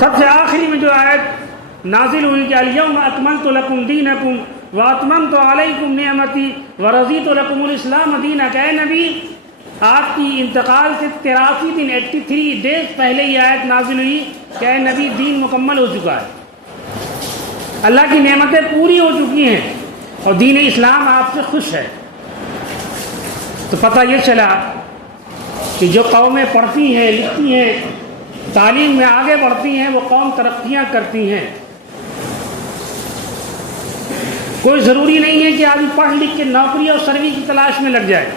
سب سے آخری میں جو آیت نازل ہوئی کہ الیوم اکملت لکم دینکم واتممت علیکم نعمتی ورضیت لکم الاسلام دینا، کہ اے نبی آپ کی انتقال سے 83 دن 83 ڈیز پہلے یہ آیت نازل ہوئی کہ اے نبی دین مکمل ہو چکا ہے، اللہ کی نعمتیں پوری ہو چکی ہیں اور دین اسلام آپ سے خوش ہے۔ تو پتہ یہ چلا کہ جو قومیں پڑھتی ہیں، لکھتی ہیں، تعلیم میں آگے بڑھتی ہیں، وہ قوم ترقیاں کرتی ہیں۔ کوئی ضروری نہیں ہے کہ آدمی پڑھ لکھ کے نوکری اور سروس کی تلاش میں لگ جائے۔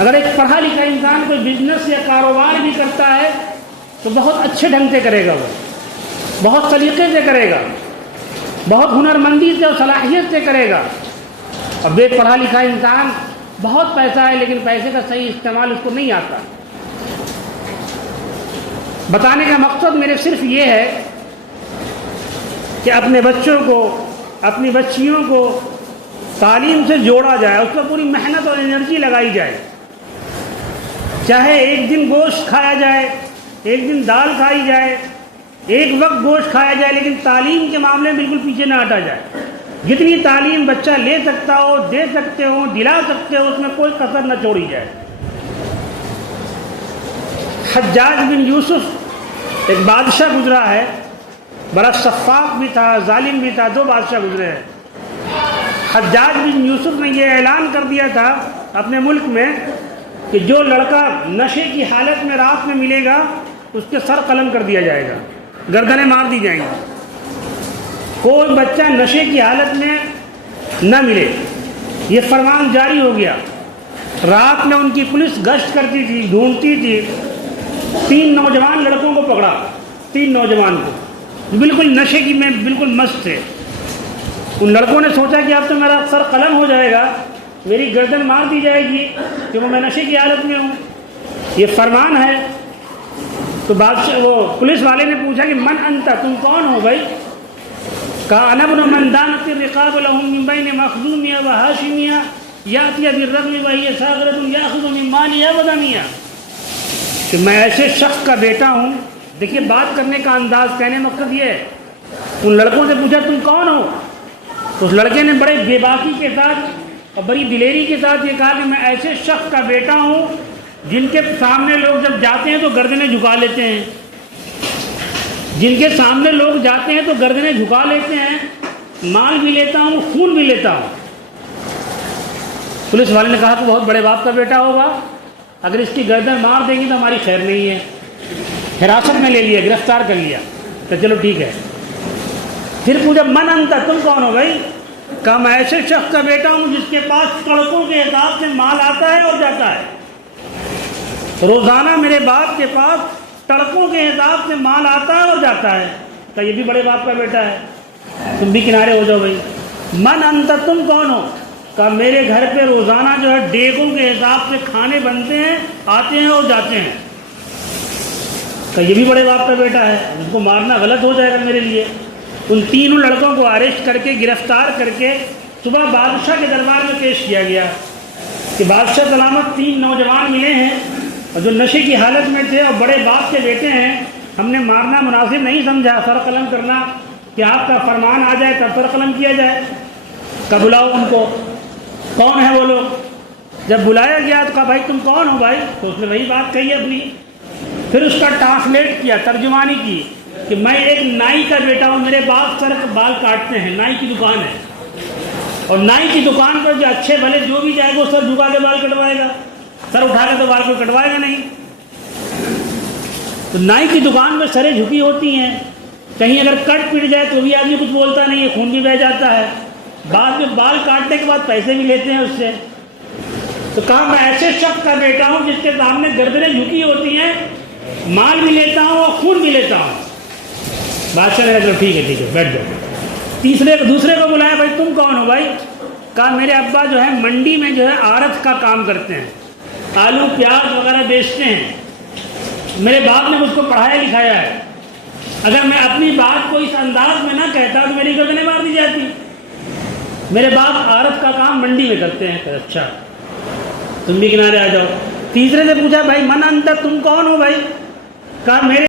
اگر ایک پڑھا لکھا انسان کوئی بزنس یا کاروبار بھی کرتا ہے تو بہت اچھے ڈھنگ سے کرے گا، وہ بہت سلیقے سے کرے گا، بہت ہنرمندی سے اور صلاحیت سے کرے گا۔ اور بے پڑھا لکھا انسان بہت پیسہ ہے لیکن پیسے کا صحیح استعمال اس کو نہیں آتا۔ بتانے کا مقصد میرے صرف یہ ہے کہ اپنے بچوں کو، اپنی بچیوں کو تعلیم سے جوڑا جائے، اس پر پوری محنت اور انرجی لگائی جائے۔ چاہے ایک دن گوشت کھایا جائے، ایک دن دال کھائی جائے، ایک وقت گوشت کھایا جائے، لیکن تعلیم کے معاملے میں بالکل پیچھے نہ ہٹا جائے۔ جتنی تعلیم بچہ لے سکتا ہو، دے سکتے ہو، دلا سکتے ہو، اس میں کوئی کسر نہ چھوڑی جائے۔ حجاج بن یوسف ایک بادشاہ گزرا ہے، بڑا شفاف بھی تھا، ظالم بھی تھا، 2 بادشاہ گزرے ہیں۔ حجاج بن یوسف نے یہ اعلان کر دیا تھا اپنے ملک میں کہ جو لڑکا نشے کی حالت میں رات میں ملے گا اس کے سر قلم کر دیا جائے گا، گردنیں مار دی جائیں گی۔ کوئی بچہ نشے کی حالت میں نہ ملے، یہ فرمان جاری ہو گیا۔ رات میں ان کی پولیس گشت کرتی تھی، ڈھونڈتی تھی، 3 نوجوان لڑکوں کو پکڑا، 3 نوجوان کو بالکل نشے کی میں بالکل مست تھے۔ ان لڑکوں نے سوچا کہ اب تو میرا سر قلم ہو جائے گا، میری گردن مار دی جائے گی کیونکہ میں نشے کی حالت میں ہوں، یہ فرمان ہے۔ تو بادشاہ وہ پولیس والے نے پوچھا کہ من انت، تم کون ہو بھائی؟ کہا انا ابن من دانت الرقاب لهم من بین مخزومیہ و ہاشمیہ یاتی بالرغم وہی ساغرۃ یاخذ من مالیہ و دمیہ، کہ میں ایسے شخص کا بیٹا ہوں۔ دیکھیے بات کرنے کا انداز، کہنے مقصد یہ ہے۔ ان لڑکوں سے پوچھا تم کون ہو؟ تو اس لڑکے نے بڑے بے باکی کے ساتھ اور بڑی دلیری کے ساتھ یہ کہا کہ میں ایسے شخص کا بیٹا ہوں جن کے سامنے لوگ جب جاتے ہیں تو گردنیں جھکا لیتے ہیں، جن کے سامنے لوگ جاتے ہیں تو گردنیں جھکا لیتے ہیں، مال بھی لیتا ہوں، خون بھی لیتا ہوں۔ پولیس والے نے کہا تو بہت بڑے باپ کا بیٹا ہوگا، اگر اس کی گردن مار دیں گی تو ہماری خیر نہیں ہے۔ حراست میں لے لیا، گرفتار کر لیا۔ تو چلو ٹھیک ہے۔ پھر پوچھا من انت، تم کون ہو بھائی؟ کہا میں ایسے شخص کا بیٹا ہوں جس کے پاس سڑکوں کے حساب سے مال آتا ہے اور جاتا ہے۔ روزانہ میرے باپ کے پاس سڑکوں کے حساب سے مال آتا ہے اور جاتا ہے۔ تو یہ بھی بڑے باپ کا بیٹا ہے، تم بھی کنارے ہو جاؤ بھائی۔ من انت، تم کون ہو؟ کہا میرے گھر پہ روزانہ جو ہے ڈیگوں کے حساب سے کھانے بنتے ہیں، آتے ہیں اور جاتے ہیں۔ کہ یہ بھی بڑے باپ کا بیٹا ہے، اس کو مارنا غلط ہو جائے گا میرے لیے۔ ان 3 لڑکوں کو اریسٹ کر کے، گرفتار کر کے صبح بادشاہ کے دربار میں پیش کیا گیا کہ بادشاہ سلامت 3 نوجوان ملے ہیں اور جو نشے کی حالت میں تھے اور بڑے باپ کے بیٹے ہیں، ہم نے مارنا مناسب نہیں سمجھا، سر قلم کرنا، کہ آپ کا فرمان آ جائے تب سر قلم کیا جائے۔ کہ بلاؤ ان کو، کون ہے وہ لوگ؟ جب بلایا گیا تو کہا بھائی تم کون ہو بھائی؟ تو اس نے وہی بات کہی اپنی۔ پھر اس کا ٹرانسلیٹ کیا، ترجمانی کی کہ میں ایک نائی کا بیٹا ہوں، میرے باپ سر بال کاٹتے ہیں، نائی کی دکان ہے، اور نائی کی دکان پر جو اچھے بھلے جو بھی جائے گا وہ سر جھکا کے بال کٹوائے گا، سر اٹھا کے تو بال کو کٹوائے گا نہیں۔ تو نائی کی میں سریں جھکی ہوتی ہیں، کہیں اگر کٹ پٹ جائے تو بھی آدمی کچھ بولتا نہیں ہے، خون بھی بہہ جاتا ہے، بعد میں بال کاٹنے کے بعد پیسے بھی لیتے ہیں اس سے۔ تو کہا میں ایسے شخص کا بیٹا ہوں جس کے سامنے گردنیں جھکی ہوتی ہیں، مال بھی لیتا ہوں اور خون بھی لیتا ہوں۔ بادشاہ نے کہا ٹھیک ہے بیٹھ جاؤ۔ دوسرے کو بلایا بھائی تم کون ہو بھائی؟ کہا میرے ابا جو ہے منڈی میں جو ہے آڑت کا کام کرتے ہیں، آلو پیاز وغیرہ بیچتے ہیں، میرے باپ نے مجھ کو پڑھایا لکھایا ہے، اگر میں اپنی بات کو اس انداز میں نہ کہتا تو میری گردنیں مار دی جاتی۔ میرے باپ آڑت کا کام منڈی میں کرتے ہیں۔ اچھا تم بھی کنارے آ جاؤ۔ تیسرے نے پوچھا بھائی من انت، تم کون ہو بھائی؟ کہا میرے